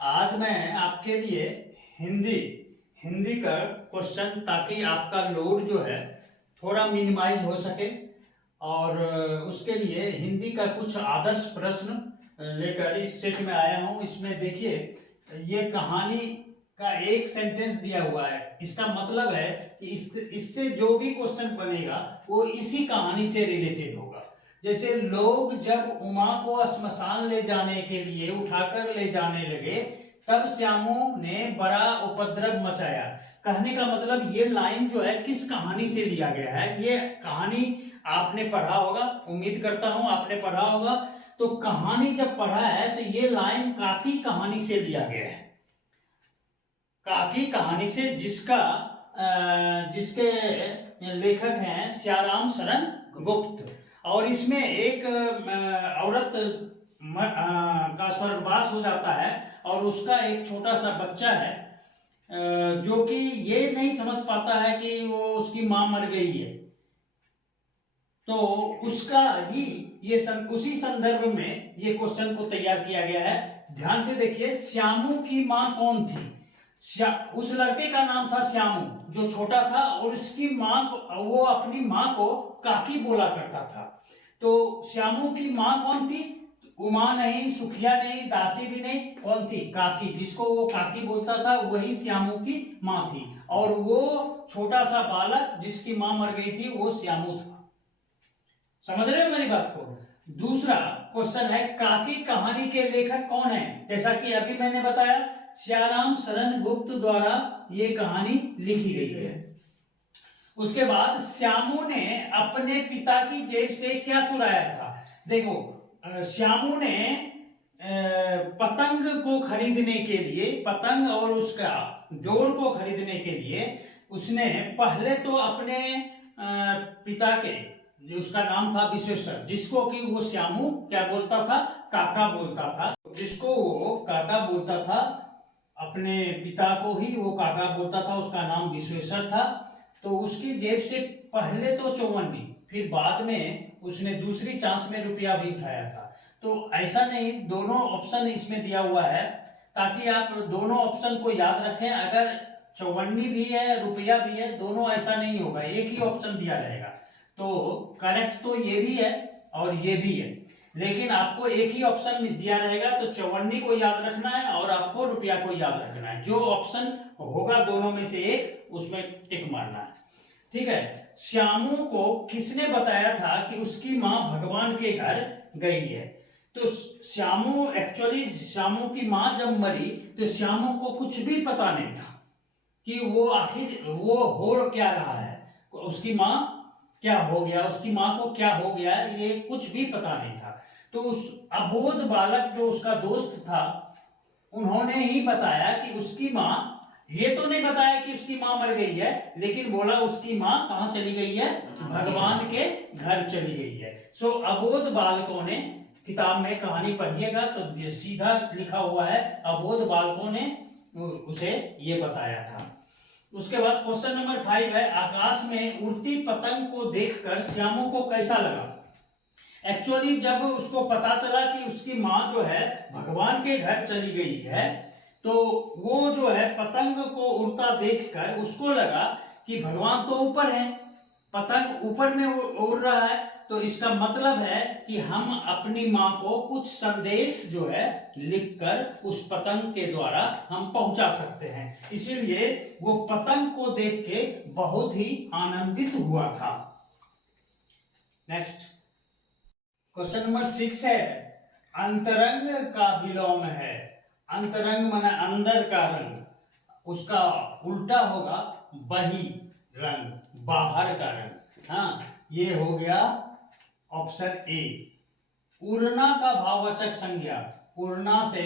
आज मैं आपके लिए हिंदी हिंदी का क्वेश्चन, ताकि आपका लोड जो है थोड़ा मिनिमाइज हो सके, और उसके लिए हिंदी का कुछ आदर्श प्रश्न लेकर इस सेट में आया हूं। इसमें देखिए, ये कहानी का एक सेंटेंस दिया हुआ है। इसका मतलब है कि इससे जो भी क्वेश्चन बनेगा वो इसी कहानी से रिलेटेड होगा। जैसे लोग जब उमा को श्मशान ले जाने के लिए उठाकर ले जाने लगे, तब श्यामू ने बड़ा उपद्रव मचाया। कहने का मतलब ये लाइन जो है किस कहानी से लिया गया है। ये कहानी आपने पढ़ा होगा, उम्मीद करता हूं आपने पढ़ा होगा। तो कहानी जब पढ़ा है तो ये लाइन काकी कहानी से लिया गया है। काकी कहानी से, जिसके लेखक हैं सियाराम शरण गुप्त। और इसमें एक औरत का स्वर्गवास हो जाता है और उसका एक छोटा सा बच्चा है, जो कि ये नहीं समझ पाता है कि वो उसकी मां मर गई है। तो उसका ही उसी संदर्भ में ये क्वेश्चन को तैयार किया गया है। ध्यान से देखिए, श्यामू की मां कौन थी? उस लड़के का नाम था श्यामू, जो छोटा था, और उसकी मां को, वो अपनी मां को काकी बोला करता था। तो श्यामू की मां कौन थी? उमा नहीं, सुखिया नहीं, दासी भी नहीं, कौन थी? काकी। जिसको वो काकी बोलता था वही श्यामू की मां थी, और वो छोटा सा बालक जिसकी मां मर गई थी वो श्यामू था। समझ रहे हो मेरी बात को? दूसरा क्वेश्चन है, काकी कहानी के लेखक कौन है? जैसा कि अभी मैंने बताया, सियाराम शरण गुप्त द्वारा ये कहानी लिखी गई है। उसके बाद श्यामू ने अपने पिता की जेब से क्या चुराया था? देखो, श्यामू ने पतंग को खरीदने के लिए, पतंग और उसका डोर को खरीदने के लिए उसने पहले तो अपने पिता के, उसका नाम था विश्वेश्वर, जिसको कि वो श्यामू क्या बोलता था? काका बोलता था। जिसको वो काका बोलता था, अपने पिता को ही वो काका बोलता था, उसका नाम विश्वेश्वर था। तो उसकी जेब से पहले तो 54, फिर बाद में उसने दूसरी चांस में रुपया भी उठाया था। तो ऐसा नहीं, दोनों ऑप्शन इसमें दिया हुआ है ताकि आप दोनों ऑप्शन को याद रखें। अगर 54 भी है, रुपया भी है, दोनों ऐसा नहीं होगा, एक ही ऑप्शन दिया रहेगा। तो करेक्ट तो ये भी है और ये भी है, लेकिन आपको एक ही ऑप्शन दिया रहेगा। तो 54 को याद रखना है और आपको रुपया को याद रखना है। जो ऑप्शन होगा दोनों में से एक, उसमें टिक मारना है। ठीक है। श्यामू को किसने बताया था कि उसकी मां भगवान के घर गई है? तो श्यामू की मां जब मरी तो श्यामू को कुछ भी पता नहीं था कि वो आखिर वो हो क्या रहा है, उसकी मां क्या हो गया, उसकी मां को क्या हो गया, ये कुछ भी पता नहीं था। तो उस अबोध बालक जो उसका दोस्त था, उन्होंने ही बताया कि उसकी मां, ये तो नहीं बताया कि उसकी मां मर गई है, लेकिन बोला उसकी मां कहां चली गई है? भगवान के घर चली गई है। सो अबोध बालकों ने, किताब में कहानी पढ़िएगा तो सीधा लिखा हुआ है, अबोध बालकों ने उसे ये बताया था। उसके बाद क्वेश्चन नंबर 5 है, आकाश में उड़ती पतंग को देखकर श्यामू को कैसा लगा? एक्चुअली जब उसको पता चला कि उसकी मां जो है भगवान के घर चली गई है, तो वो जो है पतंग को उड़ता देखकर उसको लगा कि भगवान तो ऊपर है, पतंग ऊपर में उड़ रहा है, तो इसका मतलब है कि हम अपनी मां को कुछ संदेश जो है लिखकर उस पतंग के द्वारा हम पहुंचा सकते हैं। इसीलिए वो पतंग को देख के बहुत ही आनंदित हुआ था। नेक्स्ट क्वेश्चन नंबर 6 है, अंतरंग का विलोम है। अंतरंग माने अंदर का रंग, उसका उल्टा होगा बहिरंग, बाहर का रंग। हाँ, ये हो गया ऑप्शन ए। उड़ना का भाववाचक संज्ञा, उड़ना से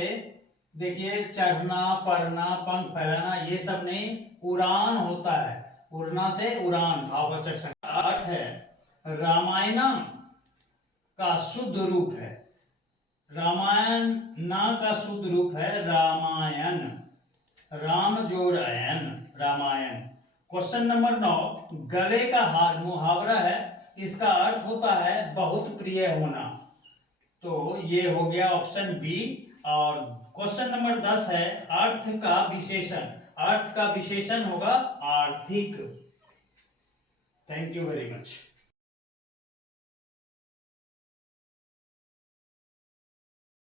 देखिए चढ़ना, पढ़ना, पंख फैलाना, ये सब नहीं, उड़ान होता है। उड़ना से उड़ान भाववाचक संज्ञा। 8 है, रामायणम का शुद्ध रूप है। रामायण ना का शुद्ध रूप है रामायण, राम जोड़ अयन, रामायण। क्वेश्चन नंबर 9, गले का हार मुहावरा है, इसका अर्थ होता है बहुत प्रिय होना। तो ये हो गया ऑप्शन बी, और क्वेश्चन नंबर 10 है अर्थ का विशेषण। अर्थ का विशेषण होगा आर्थिक। Thank you very much.